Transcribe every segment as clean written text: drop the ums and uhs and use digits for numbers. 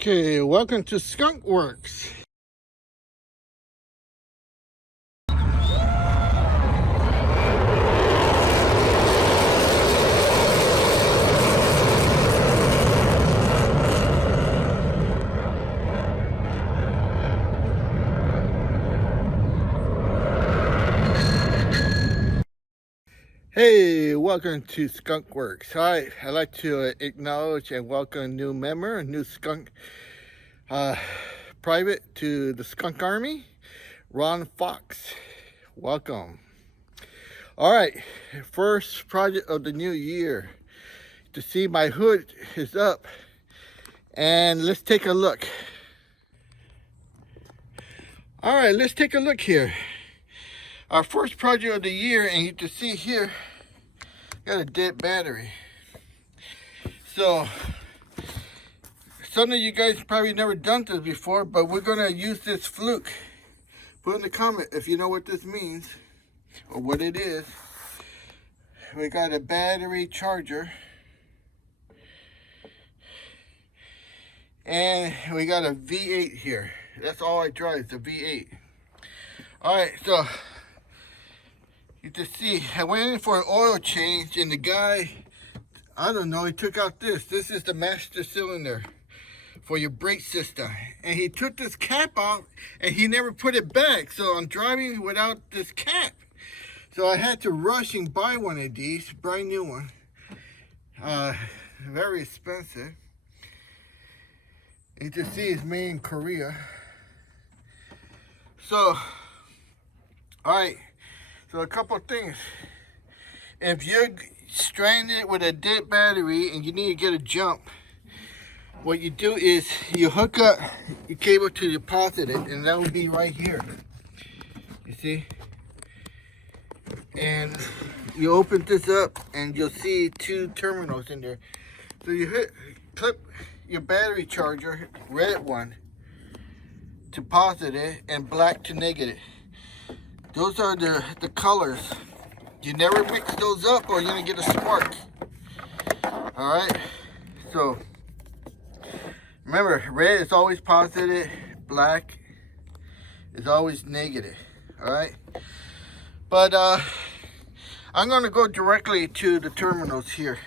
Okay, welcome to Skunk Works. Hey, welcome to Skunk Works. Hi, I'd like to acknowledge and welcome a new member, a new skunk private to the Skunk Army, Ron Fox. Welcome. All right, first project of the new year. To see my hood is up, and let's take a look. All right, let's take a look here. Our first project of the year, and you can see here, got a dead battery. So, some of you guys probably never done this before, but we're gonna use this fluke. Put in the comment if you know what this means, or what it is. We got a battery charger. And we got a V8 here. That's all I drive, the V8. Alright, so you can see I went in for an oil change, and the guy, I don't know, he took out this. This is the master cylinder for your brake system. And he took this cap out and he never put it back. So I'm driving without this cap. So I had to rush and buy one of these, brand new one. Very expensive. You can see it's made in Korea. So, alright. So a couple of things. If you're stranded with a dead battery and you need to get a jump, what you do is you hook up your cable to deposit it, and that will be right here. You see? And you open this up and you'll see two terminals in there. So you clip your battery charger, red one to positive and black to negative. Those are the colors. You never mix those up or you're gonna get a spark. Alright, so remember, red is always positive, black is always negative. Alright, but I'm gonna go directly to the terminals here.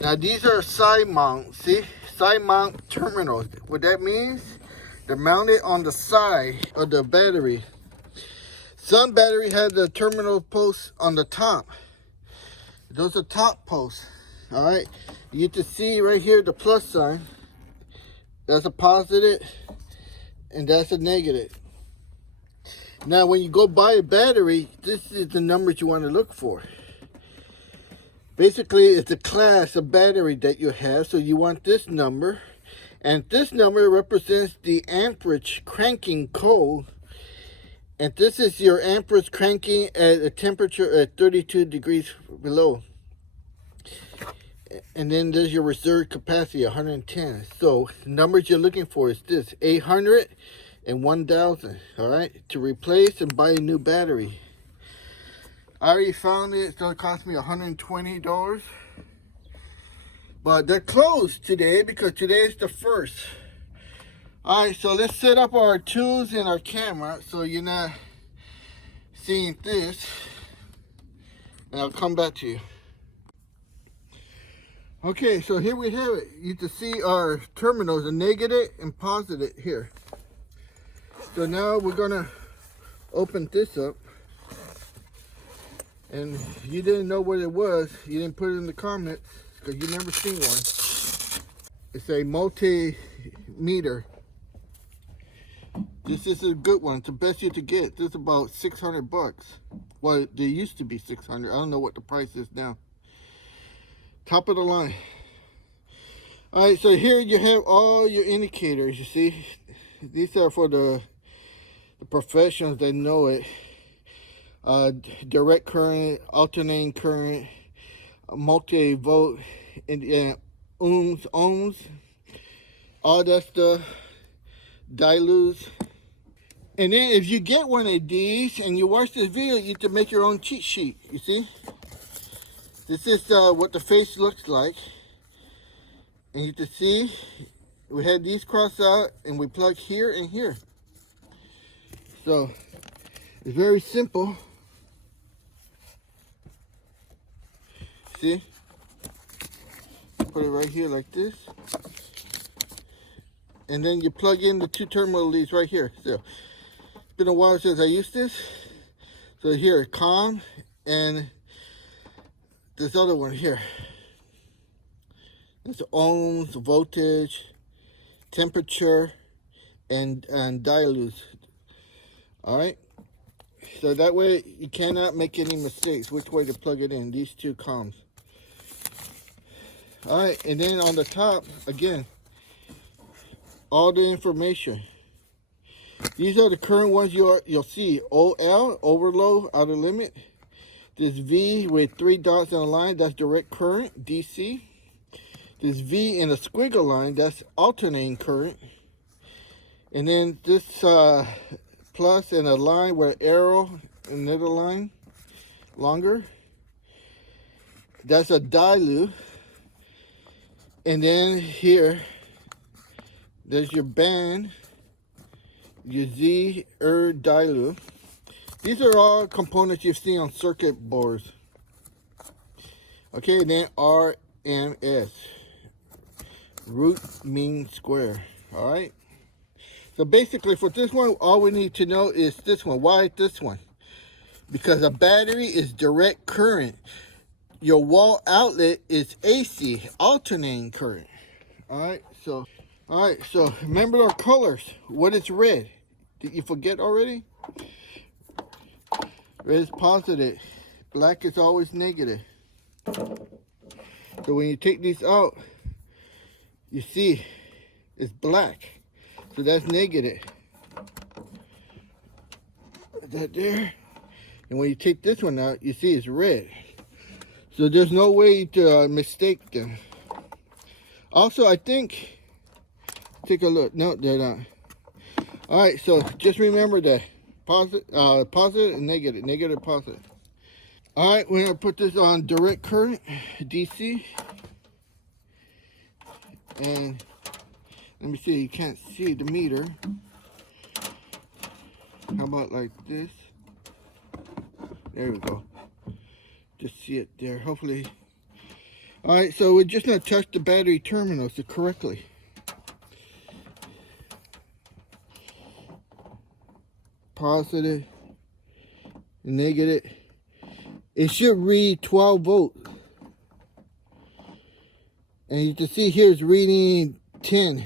Now these are side mount, see? Side mount terminals. What that means, they're mounted on the side of the battery. Some battery has the terminal posts on the top. Those are top posts. All right. You can see right here the plus sign. That's a positive, and that's a negative. Now, when you go buy a battery, this is the numbers you want to look for. Basically, it's the class of battery that you have. So you want this number, and this number represents the amperage cranking code. And this is your amperage cranking at a temperature at 32 degrees below. And then there's your reserve capacity, 110. So the numbers you're looking for is this, 800 and 1000, all right? To replace and buy a new battery. I already found it, so it cost me $120. But they're closed today because today is the 1st. Alright, so let's set up our tools and our camera so you're not seeing this. And I'll come back to you. Okay, so here we have it. You can see our terminals, the negative and positive here. So now we're gonna open this up. And you didn't know what it was, you didn't put it in the comments because you never seen one. It's a multimeter. This is a good one. It's the best you could get. This is about 600 bucks. Well, they used to be 600. I don't know what the price is now. Top of the line. All right, so here you have all your indicators, you see. These are for the professionals that know it. Direct current, alternating current, multi-volt, and ohms, all that stuff. Dilutes. And then if you get one of these and you watch this video, you can make your own cheat sheet. You see, this is what the face looks like, and you can see we had these crossed out, and we plug here and here. So it's very simple. See? Put it right here like this. And then you plug in the 2 terminal leads right here. So it's been a while since I used this. So here, COM, and this other one here. It's ohms, voltage, temperature, and dilutes. All right. So that way you cannot make any mistakes which way to plug it in. These 2 COMs. All right, and then on the top again, all the information. These are the current ones you'll see. OL, overload, outer limit. This V with 3 dots on a line, that's direct current, DC. This V in a squiggle line, that's alternating current. And then this plus and a line with an arrow, another line, longer. That's a dilute. And then here, there's your band, your Z, dilute. These are all components you've seen on circuit boards. Okay, and then RMS, root mean square. All right. So basically for this one, all we need to know is this one. Why this one? Because a battery is direct current. Your wall outlet is AC, alternating current. All right, so remember our colors. What is red? Did you forget already? Red is positive. Black is always negative. So when you take these out, you see it's black. So that's negative. That there. And when you take this one out, you see it's red. So there's no way to mistake them. Also, I think, take a look. No, they're not. All right, so just remember that positive and negative, negative, positive. All right, we're gonna put this on direct current, DC. And let me see, you can't see the meter. How about like this? There we go. Just see it there, hopefully. All right, so we're just gonna touch the battery terminals correctly. Positive, negative. It should read 12 volts. And you can see here it's reading 10.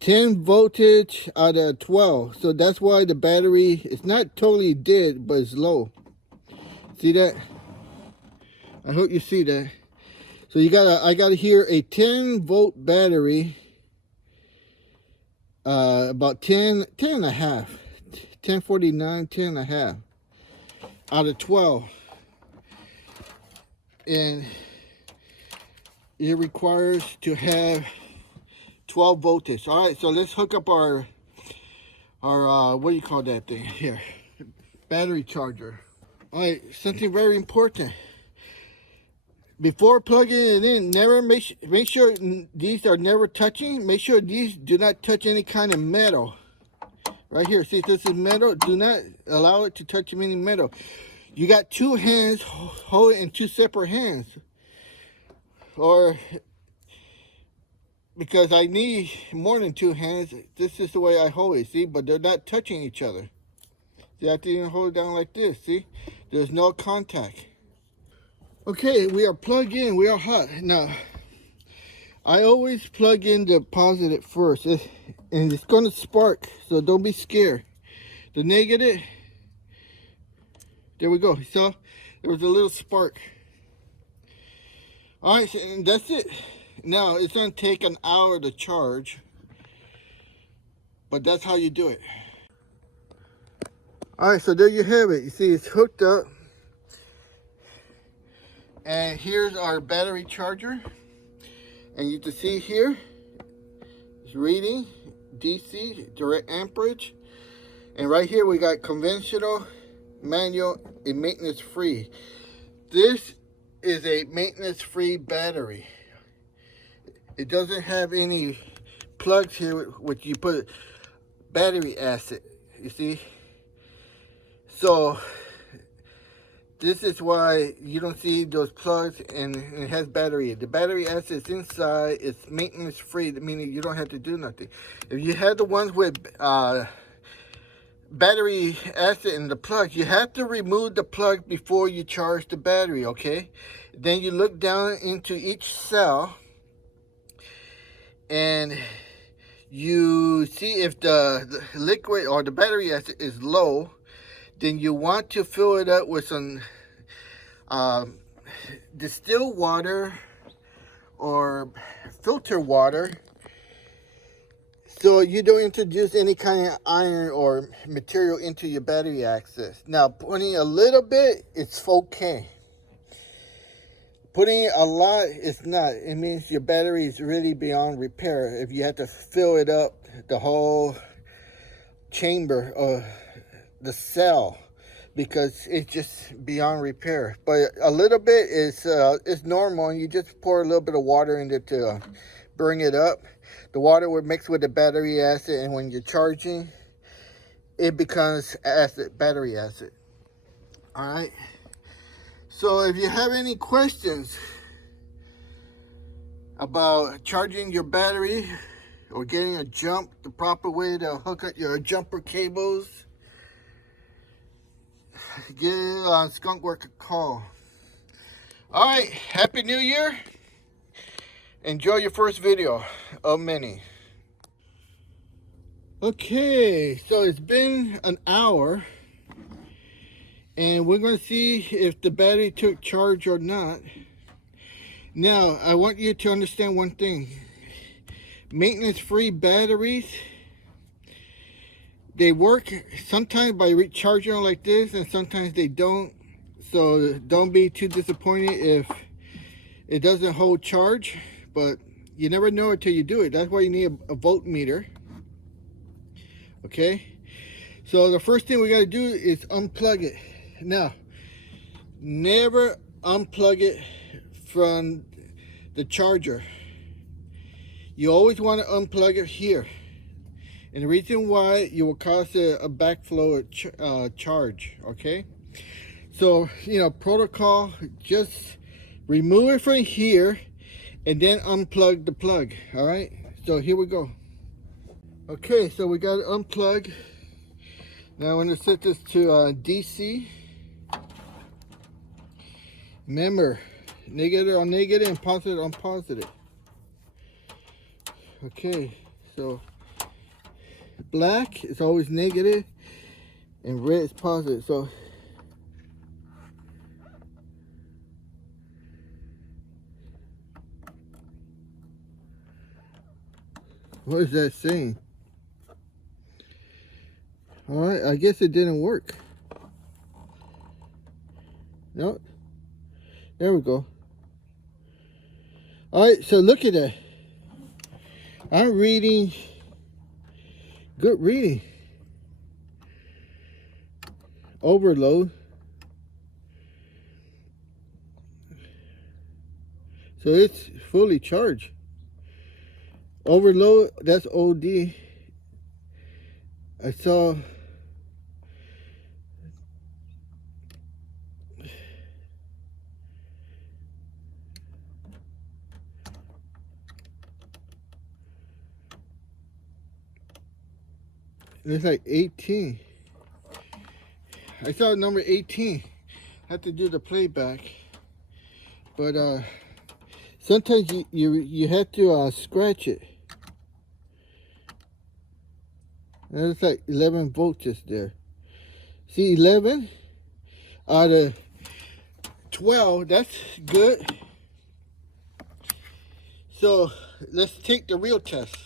10 voltage out of 12. So that's why the battery, it's not totally dead, but it's low. See that? I hope you see that. So I gotta hear a 10 volt battery, about 10 and a half, 1049, 10 and a half out of 12. And it requires to have 12 voltage. All right, so let's hook up our what do you call that thing here? Battery charger. All right, something very important. Before plugging it in, never make sure these are never touching. Make sure these do not touch any kind of metal. Right here, see this is metal. Do not allow it to touch any metal. You got 2 hands, hold it in 2 separate hands. Or because I need more than 2 hands, this is the way I hold it, see? But they're not touching each other. See, I have to even hold it down like this, see? There's no contact. Okay, we are plugged in, we are hot. Now, I always plug in the positive first, and it's gonna spark, so don't be scared. The negative, there we go, you saw? There was a little spark. All right, and that's it. Now, it's gonna take an hour to charge, but that's how you do it. All right, so there you have it. You see it's hooked up. And here's our battery charger. And you can see here, it's reading DC, direct amperage. And right here we got conventional, manual, and maintenance free. This is a maintenance free battery. it doesn't have any plugs here which you put battery acid, you see. So this is why you don't see those plugs, and it has battery. The battery acid is inside. It's maintenance free, meaning you don't have to do nothing. If you had the ones with battery acid in the plug, you have to remove the plug before you charge the battery, okay? Then you look down into each cell and you see if the liquid or the battery acid is low. Then you want to fill it up with some distilled water or filter water, so you don't introduce any kind of iron or material into your battery access. Now, putting a little bit, it's okay. Putting a lot, it's not. It means your battery is really beyond repair. If you have to fill it up, the whole chamber or the cell, because it's just beyond repair. But a little bit is normal, and you just pour a little bit of water in it to bring it up. The water would mix with the battery acid, and when you're charging, it becomes acid, battery acid. All right. So if you have any questions about charging your battery or getting a jump, the proper way to hook up your jumper cables, give Skunkworks a call. All right, Happy New Year. Enjoy your first video of many. Okay, so it's been an hour, and we're going to see if the battery took charge or not. Now, I want you to understand one thing. Maintenance-free batteries, they work sometimes by recharging them like this, and sometimes they don't. So don't be too disappointed if it doesn't hold charge, but you never know until you do it. That's why you need a voltmeter. Okay, so the first thing we got to do is unplug it. Now, never unplug it from the charger. You always want to unplug it here. And the reason why, you will cause a backflow charge, okay? So, you know, protocol, just remove it from here and then unplug the plug, all right? So here we go. Okay, so we got to unplug. Now I'm going to set this to DC. Remember, negative on negative and positive on positive. Okay, so black is always negative and red is positive. So what is that saying? All right, I guess it didn't work. No, there we go. All right, so look at that. I'm reading, good reading. Overload. So it's fully charged. Overload, that's OD. I saw it's like 18. I saw number 18. I have to do the playback, but sometimes you have to scratch it. And it's like 11 volts just there. See, 11 out of 12. That's good. So let's take the real test.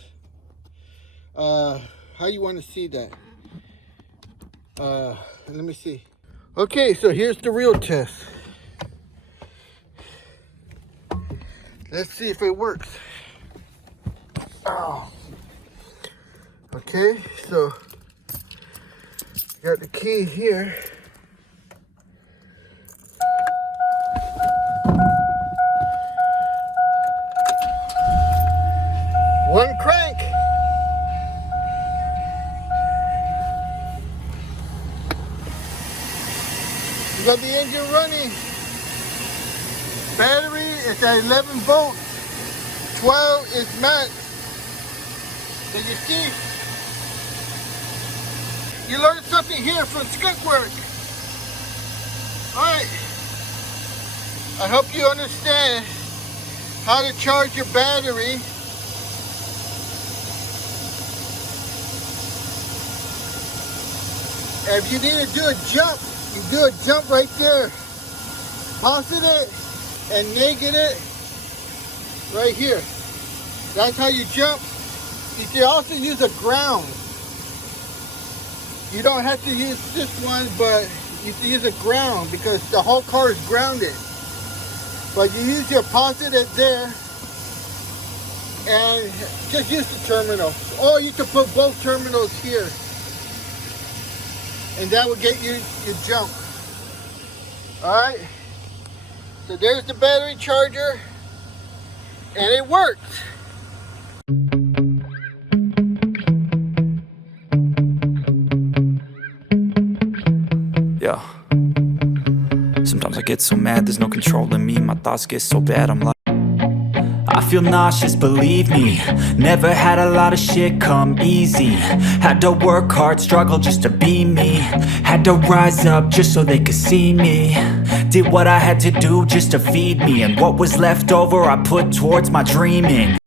How you want to see that? Let me see. Okay, so here's the real test. Let's see if it works. Oh. Okay, so got the key here. got the engine running. Battery is at 11 volts. 12 is max. Did you see? You learned something here from Skunk Work. Alright. I hope you understand how to charge your battery. If you need to do a jump, you do a jump right there. Positive and negative right here. That's how you jump. You can also use a ground. You don't have to use this one, but you can use a ground because the whole car is grounded. But you use your positive there and just use the terminal. Or you can put both terminals here. And that will get you your jump. Alright. So there's the battery charger. And it works. Yeah. Sometimes I get so mad, there's no controlling me. My thoughts get so bad, I'm like, I feel nauseous, believe me. Never had a lot of shit come easy. Had to work hard, struggle just to be me. Had to rise up just so they could see me. Did what I had to do just to feed me. And what was left over I put towards my dreaming.